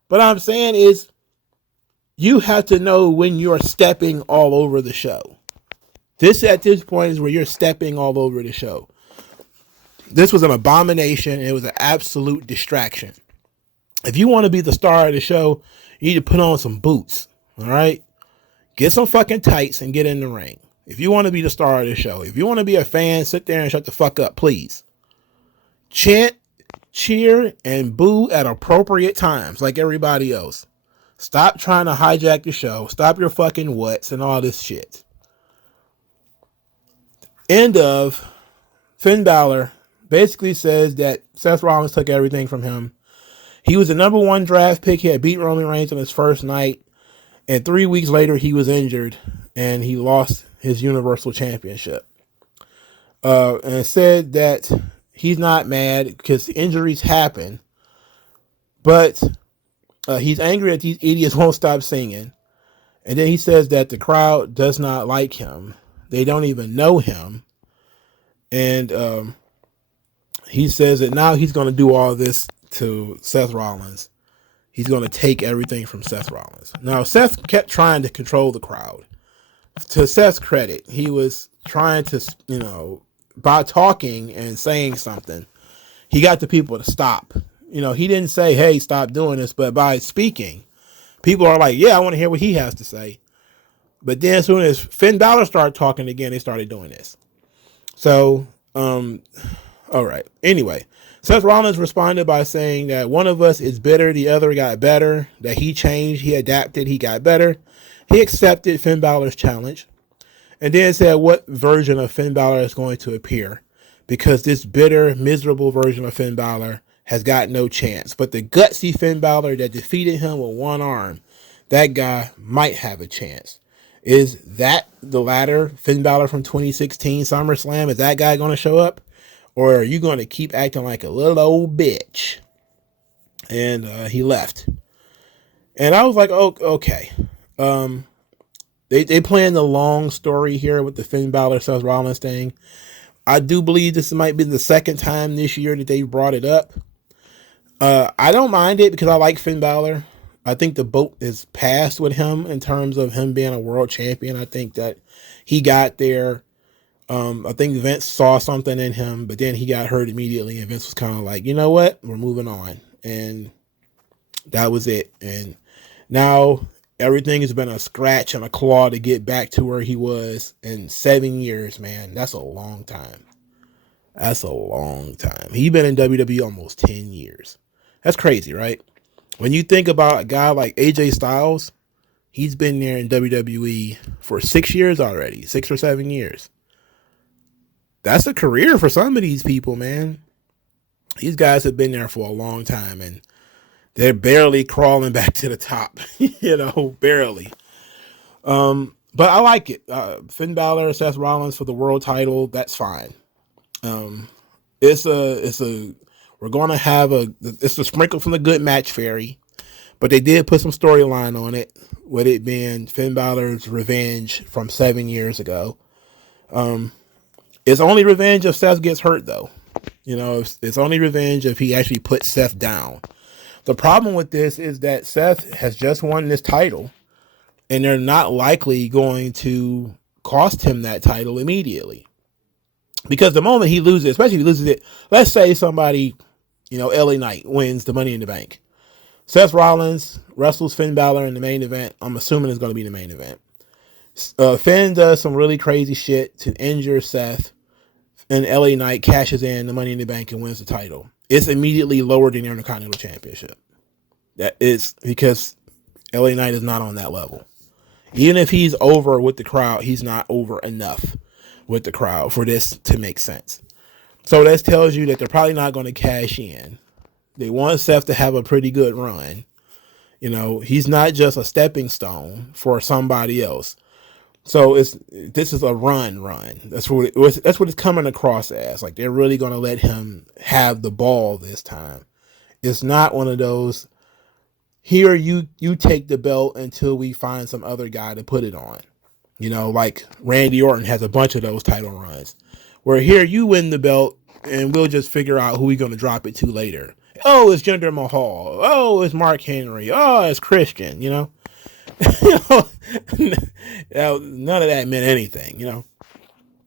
but I'm saying is you have to know when you're stepping all over the show. This at this point is where you're stepping all over the show. This was an abomination. And it was an absolute distraction. If you want to be the star of the show, you need to put on some boots. All right. Get some fucking tights and get in the ring. If you want to be the star of the show, if you want to be a fan, sit there and shut the fuck up, please. Chant, cheer, and boo at appropriate times like everybody else. Stop trying to hijack the show. Stop your fucking what's and all this shit. End of. Finn Balor basically says that Seth Rollins took everything from him. He was the number one draft pick. He had beat Roman Reigns on his first night. And 3 weeks later, he was injured and he lost his Universal Championship. And said that he's not mad because injuries happen. But he's angry that these idiots won't stop singing. And then he says that the crowd does not like him. They don't even know him. And he says that now he's going to do all this to Seth Rollins. He's going to take everything from Seth Rollins. Now, Seth kept trying to control the crowd. To Seth's credit, he was trying to, by talking and saying something, he got the people to stop. He didn't say, hey, stop doing this, but by speaking, people are like, yeah, I want to hear what he has to say. But then as soon as Finn Balor started talking again, they started doing this. So, all right. Anyway, Seth Rollins responded by saying that one of us is bitter, the other got better, that he changed, he adapted, he got better. He accepted Finn Balor's challenge and then said what version of Finn Balor is going to appear, because this bitter, miserable version of Finn Balor has got no chance. But the gutsy Finn Balor that defeated him with one arm, that guy might have a chance. Is that the latter Finn Balor from 2016 SummerSlam? Is that guy going to show up? Or are you going to keep acting like a little old bitch? And he left. And I was like, oh, okay. They planned the long story here with the Finn Balor Seth Rollins thing. I do believe this might be the second time this year that they brought it up. I don't mind it because I like Finn Balor. I think the boat is passed with him in terms of him being a world champion. I think that he got there. I think Vince saw something in him, but then he got hurt immediately, and Vince was kind of like, you know what? We're moving on. And that was it. And now everything has been a scratch and a claw to get back to where he was in 7 years, man. That's a long time. That's a long time. He's been in WWE almost 10 years. That's crazy, right? When you think about a guy like AJ Styles, he's been there in WWE for 6 years already, 6 or 7 years. That's a career for some of these people, man. These guys have been there for a long time, and they're barely crawling back to the top, barely. But I like it. Finn Balor, Seth Rollins for the world title. That's fine. It's a sprinkle from the good match fairy, but they did put some storyline on it, with it being Finn Balor's revenge from 7 years ago. It's only revenge if Seth gets hurt, though. It's only revenge if he actually puts Seth down. The problem with this is that Seth has just won this title, and they're not likely going to cost him that title immediately. Because the moment he loses it, especially if he loses it, let's say somebody, LA Knight wins the Money in the Bank. Seth Rollins wrestles Finn Balor in the main event. I'm assuming it's going to be the main event. Finn does some really crazy shit to injure Seth, and LA Knight cashes in the Money in the Bank and wins the title. It's immediately lowered in the Intercontinental Championship. That is because LA Knight is not on that level. Even if he's over with the crowd, he's not over enough with the crowd for this to make sense. So that tells you that they're probably not going to cash in. They want Seth to have a pretty good run. He's not just a stepping stone for somebody else. So this is a run. That's what it's coming across as. Like, they're really going to let him have the ball this time. It's not one of those, here you take the belt until we find some other guy to put it on. Like Randy Orton has a bunch of those title runs, where here you win the belt and we'll just figure out who we're going to drop it to later. Oh, it's Jinder Mahal. Oh, it's Mark Henry. Oh, it's Christian, none of that meant anything,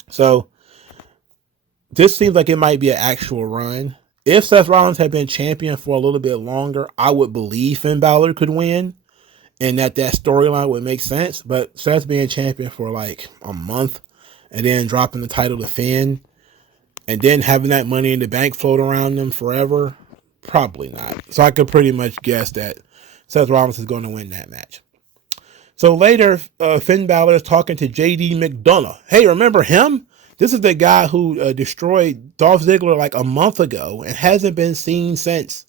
So this seems like it might be an actual run. If Seth Rollins had been champion for a little bit longer, I would believe Finn Balor could win, and that storyline would make sense. But Seth being champion for like a month and then dropping the title to Finn and then having that Money in the Bank float around them forever, probably not. So I could pretty much guess that Seth Rollins is going to win that match. So later, Finn Balor is talking to JD McDonough. Hey, remember him? This is the guy who destroyed Dolph Ziggler like a month ago and hasn't been seen since.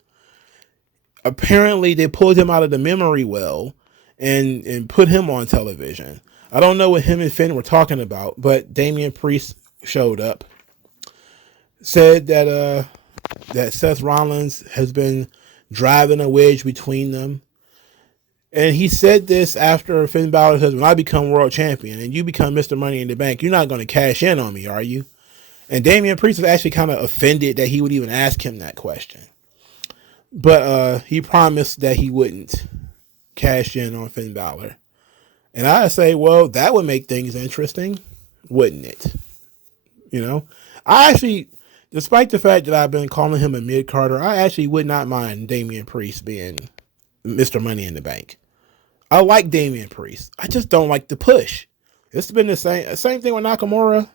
Apparently, they pulled him out of the memory well and put him on television. I don't know what him and Finn were talking about, but Damian Priest showed up. Said that Seth Rollins has been driving a wedge between them. And he said this after Finn Balor says, when I become world champion and you become Mr. Money in the Bank, you're not going to cash in on me, are you? And Damian Priest was actually kind of offended that he would even ask him that question. But he promised that he wouldn't cash in on Finn Balor. And I say, well, that would make things interesting, wouldn't it? You know, I actually, despite the fact that I've been calling him a mid-carder, I actually would not mind Damian Priest being Mr. Money in the Bank. I like Damian Priest. I just don't like the push. It's been the same thing with Nakamura.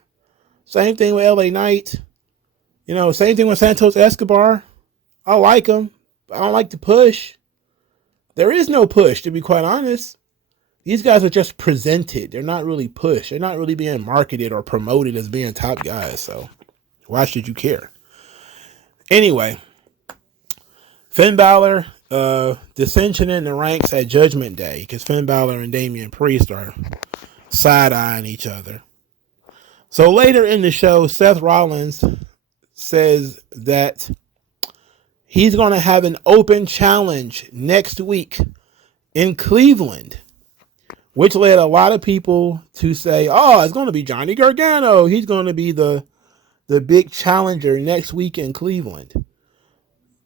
Same thing with LA Knight. You know, same thing with Santos Escobar. I like him. I don't like the push. There is no push, to be quite honest. These guys are just presented. They're not really pushed. They're not really being marketed or promoted as being top guys. So why should you care? Anyway, Finn Balor, dissension in the ranks at Judgment Day, because Finn Balor and Damian Priest are side-eyeing each other. So later in the show, Seth Rollins says that he's going to have an open challenge next week in Cleveland, which led a lot of people to say, oh, it's going to be Johnny Gargano. He's going to be the big challenger next week in Cleveland.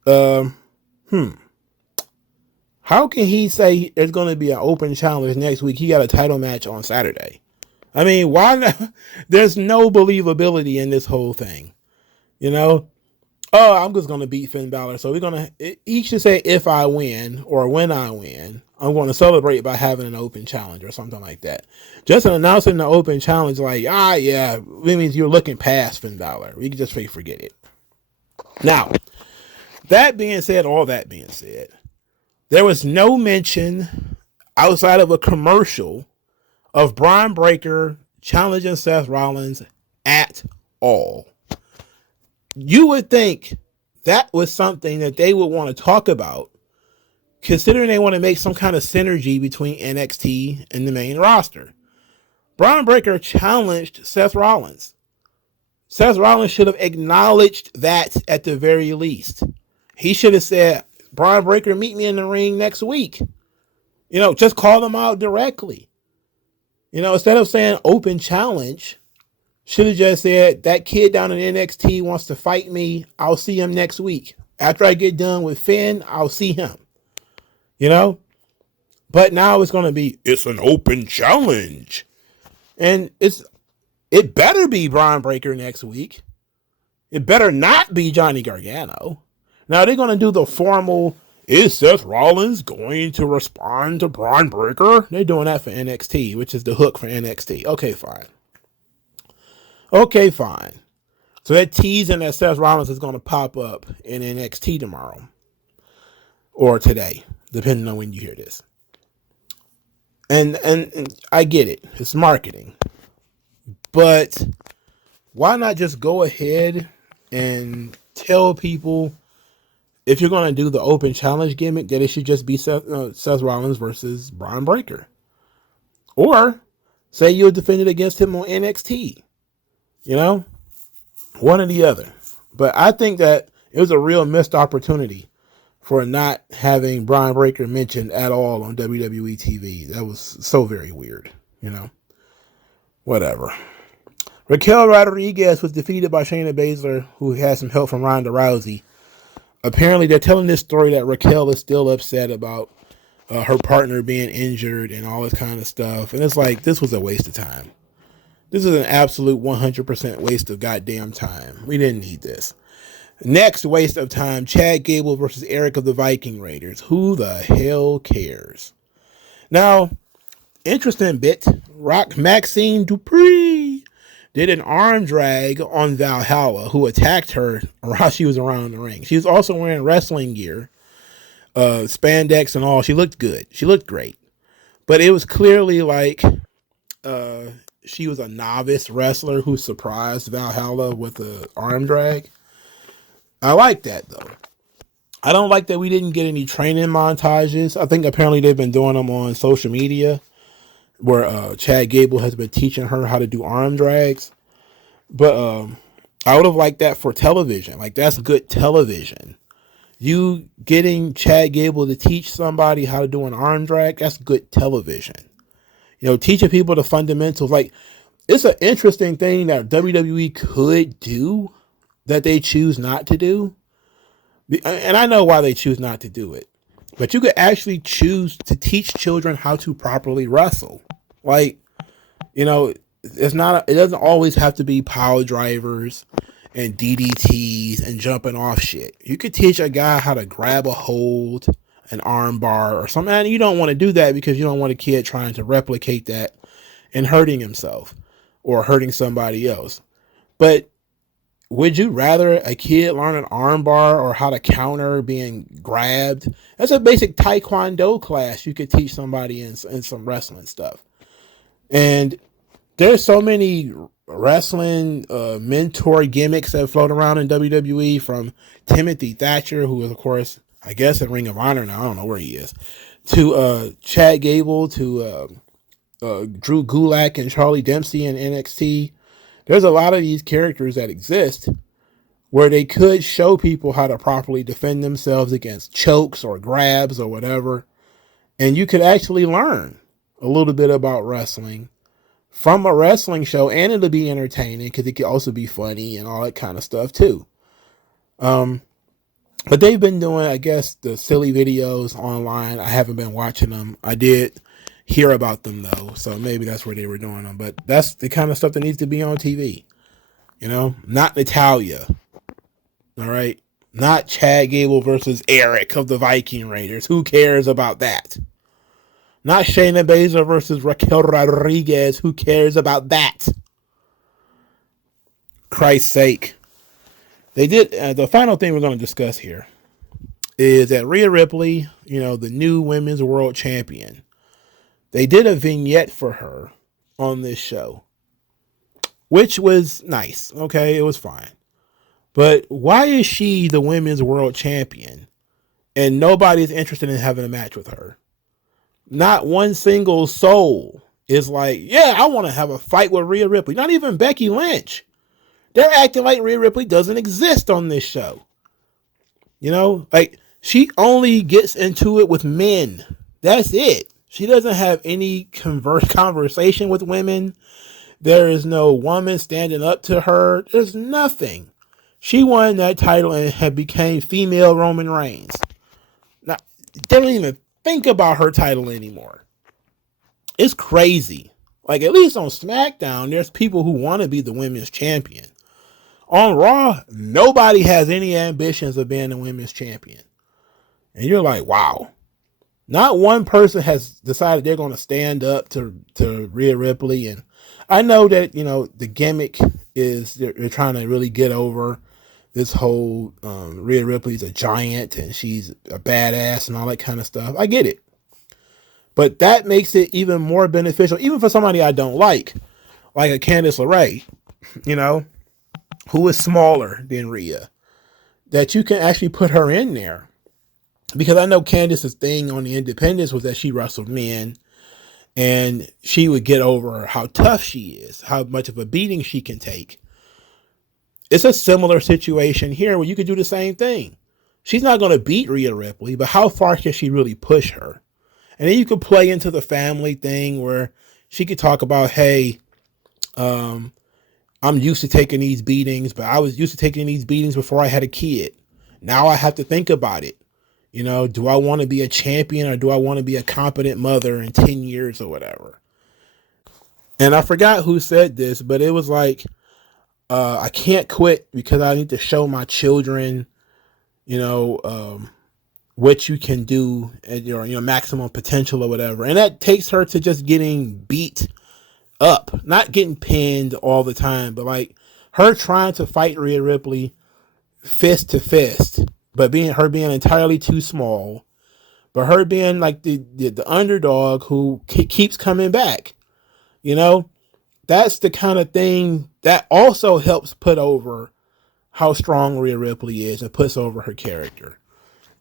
How can he say there's going to be an open challenge next week? He got a title match on Saturday. I mean, why not? There's no believability in this whole thing. You know? Oh, I'm just going to beat Finn Balor. So he should say, if I win or when I win, I'm going to celebrate by having an open challenge or something like that. Just announcing the open challenge like, yeah, it means you're looking past Finn Balor. We can just forget it. Now, all that being said, there was no mention outside of a commercial of Braun Breaker challenging Seth Rollins at all. You would think that was something that they would want to talk about, considering they want to make some kind of synergy between NXT and the main roster. Braun Breaker challenged Seth Rollins. Seth Rollins should have acknowledged that at the very least. He should have said, Braun Breaker, meet me in the ring next week. You know, just call them out directly. You know, instead of saying open challenge, should have just said, that kid down in NXT wants to fight me. I'll see him next week. After I get done with Finn, I'll see him. You know? But now it's going to be, it's an open challenge. And it better be Braun Breaker next week. It better not be Johnny Gargano. Now they're going to do the formal, is Seth Rollins going to respond to Braun Breaker? They're doing that for NXT, which is the hook for NXT. Okay, fine. So they're teasing that Seth Rollins is going to pop up in NXT tomorrow. Or today, depending on when you hear this. And I get it. It's marketing. But why not just go ahead and tell people, if you're going to do the open challenge gimmick, that it should just be Seth Rollins versus Braun Breaker. Or say you'll defend it against him on NXT. You know? One or the other. But I think that it was a real missed opportunity for not having Braun Breaker mentioned at all on WWE TV. That was so very weird. You know? Whatever. Raquel Rodriguez was defeated by Shayna Baszler, who had some help from Ronda Rousey. Apparently, they're telling this story that Raquel is still upset about her partner being injured and all this kind of stuff. And it's like, this was a waste of time. This is an absolute 100% waste of goddamn time. We didn't need this. Next waste of time, Chad Gable versus Eric of the Viking Raiders. Who the hell cares? Now, interesting bit. Maxine Dupree did an arm drag on Valhalla, who attacked her while she was around the ring. She was also wearing wrestling gear, spandex and all. She looked good. She looked great. But it was clearly like she was a novice wrestler who surprised Valhalla with an arm drag. I like that, though. I don't like that we didn't get any training montages. I think apparently they've been doing them on social media, where Chad Gable has been teaching her how to do arm drags. But I would have liked that for television. Like, that's good television. You getting Chad Gable to teach somebody how to do an arm drag, that's good television. Teaching people the fundamentals. Like, it's an interesting thing that WWE could do that they choose not to do. And I know why they choose not to do it. But you could actually choose to teach children how to properly wrestle. Like, it doesn't always have to be power drivers and DDTs and jumping off shit. You could teach a guy how to grab a hold, an arm bar or something. And you don't want to do that because you don't want a kid trying to replicate that and hurting himself or hurting somebody else. But would you rather a kid learn an arm bar or how to counter being grabbed? That's a basic taekwondo class you could teach somebody in some wrestling stuff. And there's so many wrestling mentor gimmicks that float around in WWE, from Timothy Thatcher, who is, of course, I guess in Ring of Honor now, I don't know where he is, to Chad Gable, to Drew Gulak and Charlie Dempsey in NXT. There's a lot of these characters that exist where they could show people how to properly defend themselves against chokes or grabs or whatever. And you could actually learn a little bit about wrestling from a wrestling show, and it'll be entertaining because it could also be funny and all that kind of stuff too. But they've been doing, I guess, the silly videos online. I haven't been watching them. I did hear about them though, so maybe that's where they were doing them. But that's the kind of stuff that needs to be on TV. Not Natalia. All right, not Chad Gable versus Eric of the Viking Raiders. Who cares about that? Not Shayna Baszler versus Raquel Rodriguez. Who cares about that? Christ's sake. They did, the final thing we're going to discuss here is that Rhea Ripley, the new women's world champion, they did a vignette for her on this show, which was nice. Okay, it was fine. But why is she the women's world champion and nobody's interested in having a match with her? Not one single soul is like, yeah, I want to have a fight with Rhea Ripley. Not even Becky Lynch. They're acting like Rhea Ripley doesn't exist on this show. Like, she only gets into it with men. That's it. She doesn't have any conversation with women. There is no woman standing up to her. There's nothing. She won that title and had became female Roman Reigns. Now, they don't even think about her title anymore. It's crazy. Like, at least on SmackDown, there's people who want to be the women's champion. On Raw, nobody has any ambitions of being the women's champion. And you're like, wow. Not one person has decided they're going to stand up to Rhea Ripley. And I know that, the gimmick is they're trying to really get over this whole Rhea Ripley's a giant and she's a badass and all that kind of stuff. I get it. But that makes it even more beneficial, even for somebody I don't like a Candice LeRae, who is smaller than Rhea, that you can actually put her in there. Because I know Candice's thing on the independents was that she wrestled men and she would get over how tough she is, how much of a beating she can take. It's a similar situation here where you could do the same thing. She's not going to beat Rhea Ripley, but how far can she really push her? And then you could play into the family thing where she could talk about, hey, I'm used to taking these beatings, but I was used to taking these beatings before I had a kid. Now I have to think about it. Do I want to be a champion or do I want to be a competent mother in 10 years or whatever? And I forgot who said this, but it was like, I can't quit because I need to show my children, what you can do at your maximum potential or whatever. And that takes her to just getting beat up, not getting pinned all the time, but like her trying to fight Rhea Ripley fist to fist, but being entirely too small, but her being like the underdog who keeps coming back. That's the kind of thing that also helps put over how strong Rhea Ripley is and puts over her character,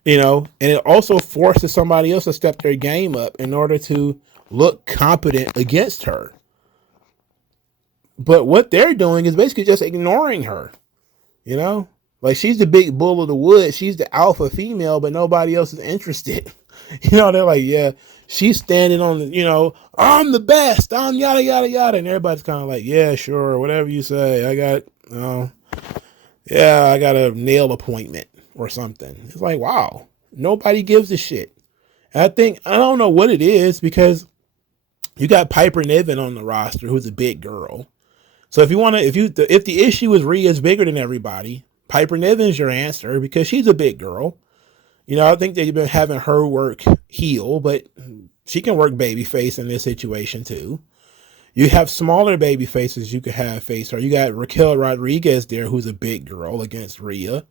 and it also forces somebody else to step their game up in order to look competent against her. But what they're doing is basically just ignoring her, Like, she's the big bull of the wood. She's the alpha female, but nobody else is interested. They're like, yeah, she's standing on the, I'm the best. I'm yada, yada, yada. And everybody's kind of like, yeah, sure. Whatever you say. I got a nail appointment or something. It's like, wow, nobody gives a shit. And I don't know what it is, because you got Piper Niven on the roster, who's a big girl. So if the issue is Rhea's bigger than everybody, Piper Niven's your answer, because she's a big girl. I think they've been having her work heel, but she can work babyface in this situation too. You have smaller baby faces you could have face her. You got Raquel Rodriguez there, who's a big girl, against Rhea.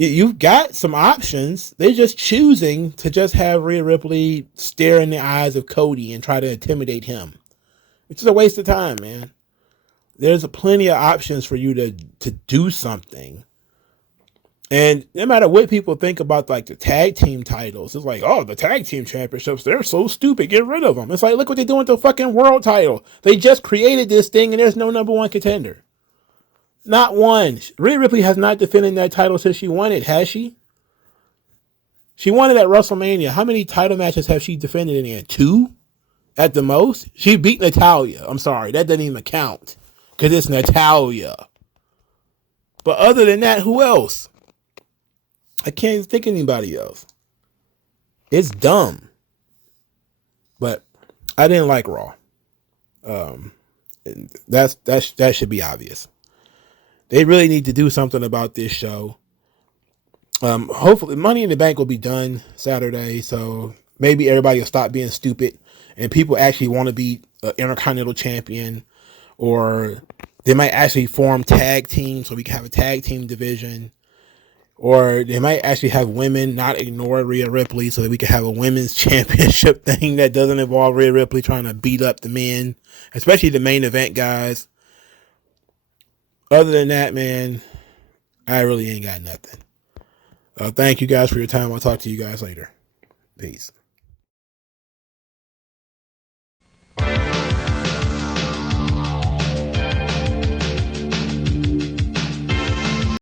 You've got some options. They're just choosing to just have Rhea Ripley stare in the eyes of Cody and try to intimidate him, which is a waste of time, man. There's plenty of options for you to do something. And no matter what people think about, like, the tag team titles, it's like, oh, the tag team championships, they're so stupid, get rid of them. It's like, look what they're doing with the fucking world title. They just created this thing and there's no number one contender. Not one. Rhea Ripley has not defended that title since she won it, has she? She won it at WrestleMania. How many title matches have she defended in here? 2 at the most? She beat Natalya. I'm sorry, that doesn't even count, because it's Natalya. But other than that, who else? I can't even think of anybody else. It's dumb. But I didn't like Raw. That should be obvious. They really need to do something about this show. Hopefully Money in the Bank will be done Saturday, so maybe everybody will stop being stupid and people actually want to be an Intercontinental Champion, or they might actually form tag teams so we can have a tag team division. Or they might actually have women not ignore Rhea Ripley so that we can have a women's championship thing that doesn't involve Rhea Ripley trying to beat up the men, especially the main event guys. Other than that, man, I really ain't got nothing. Thank you guys for your time. I'll talk to you guys later. Peace.